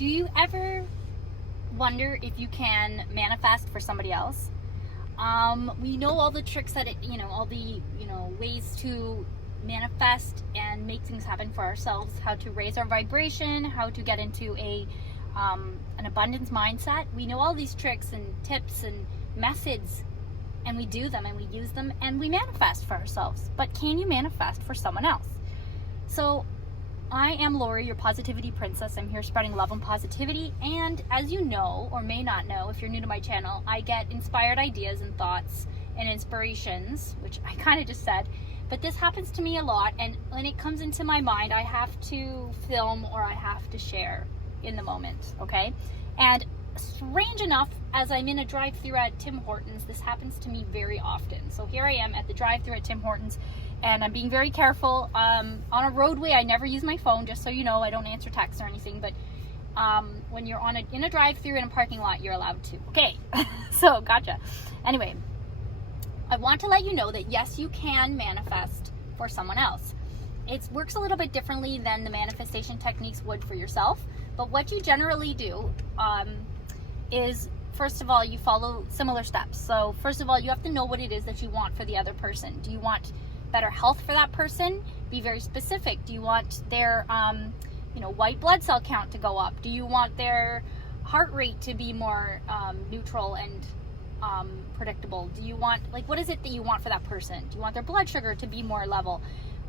Do you ever wonder if you can manifest for somebody else? We know all the tricks that all the ways to manifest and make things happen for ourselves, how to raise our vibration, how to get into an abundance mindset. We know all these tricks and tips and methods, and we do them and we use them and we manifest for ourselves. But can you manifest for someone else? So I am Lori, your positivity princess. I'm here spreading love and positivity, and as you know or may not know, if you're new to my channel, I get inspired ideas and thoughts and inspirations, which I kind of just said, but this happens to me a lot, and when it comes into my mind, I have to film or I have to share in the moment, okay? And strange enough, as I'm in a drive-thru at Tim Hortons, this happens to me very often. So here I am at the drive-thru at Tim Hortons, and I'm being very careful. On a roadway, I never use my phone, just so you know. I don't answer texts or anything, but when you're in a drive-thru in a parking lot, you're allowed to. Okay, so gotcha. Anyway, I want to let you know that yes, you can manifest for someone else. It works a little bit differently than the manifestation techniques would for yourself, but what you generally do is, first of all, you follow similar steps. So first of all, you have to know what it is that you want for the other person. Do you want better health for that person? Be very specific. Do you want their white blood cell count to go up? Do you want their heart rate to be more neutral and predictable? Do you want, what is it that you want for that person? Do you want their blood sugar to be more level?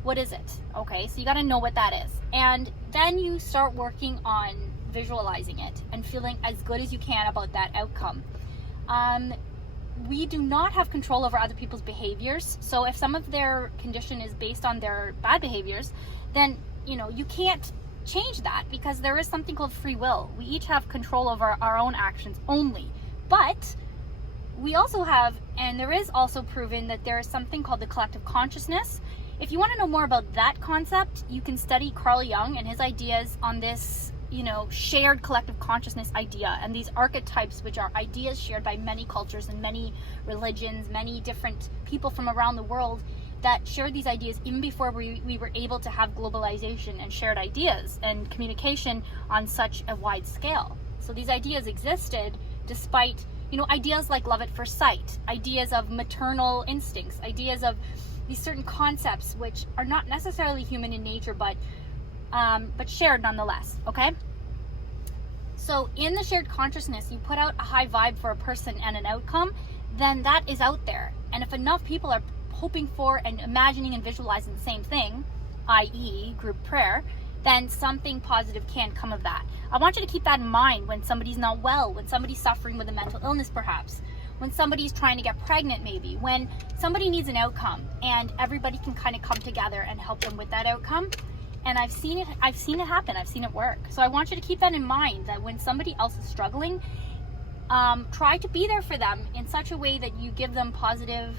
What is it? Okay, so you got to know what that is, and then you start working on visualizing it and feeling as good as you can about that outcome. We do not have control over other people's behaviors, so if some of their condition is based on their bad behaviors, then you can't change that, because there is something called free will. We each have control over our own actions only, but we also have, and there is also proven that there is something called the collective consciousness. If you want to know more about that concept, you can study Carl Jung and his ideas on this shared collective consciousness idea, and these archetypes, which are ideas shared by many cultures and many religions, many different people from around the world that shared these ideas even before we were able to have globalization and shared ideas and communication on such a wide scale. So these ideas existed despite, ideas like love at first sight, ideas of maternal instincts, ideas of these certain concepts which are not necessarily human in nature, but shared nonetheless, okay? So in the shared consciousness, you put out a high vibe for a person and an outcome, then that is out there. And if enough people are hoping for and imagining and visualizing the same thing, i.e. group prayer, then something positive can come of that. I want you to keep that in mind when somebody's not well, when somebody's suffering with a mental illness perhaps, when somebody's trying to get pregnant maybe, when somebody needs an outcome and everybody can kind of come together and help them with that outcome. And I've seen it happen. I've seen it work. So I want you to keep that in mind, that when somebody else is struggling, try to be there for them in such a way that you give them positive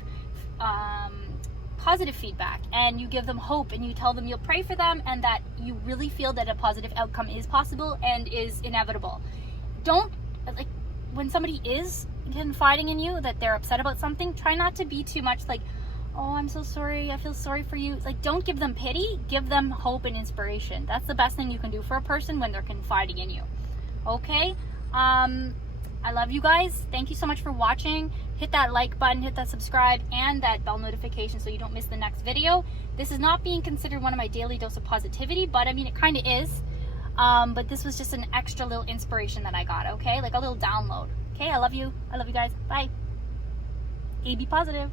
feedback, and you give them hope, and you tell them you'll pray for them, and that you really feel that a positive outcome is possible and is inevitable. Don't, when somebody is confiding in you that they're upset about something, try not to be too much oh, I'm so sorry, I feel sorry for you. Don't give them pity, give them hope and inspiration. That's the best thing you can do for a person when they're confiding in you. Okay? I love you guys. Thank you so much for watching. Hit that like button, hit that subscribe, and that bell notification so you don't miss the next video. This is not being considered one of my daily dose of positivity, but I mean, it kind of is. But this was just an extra little inspiration that I got, okay? Like a little download. Okay, I love you. I love you guys. Bye. Be positive.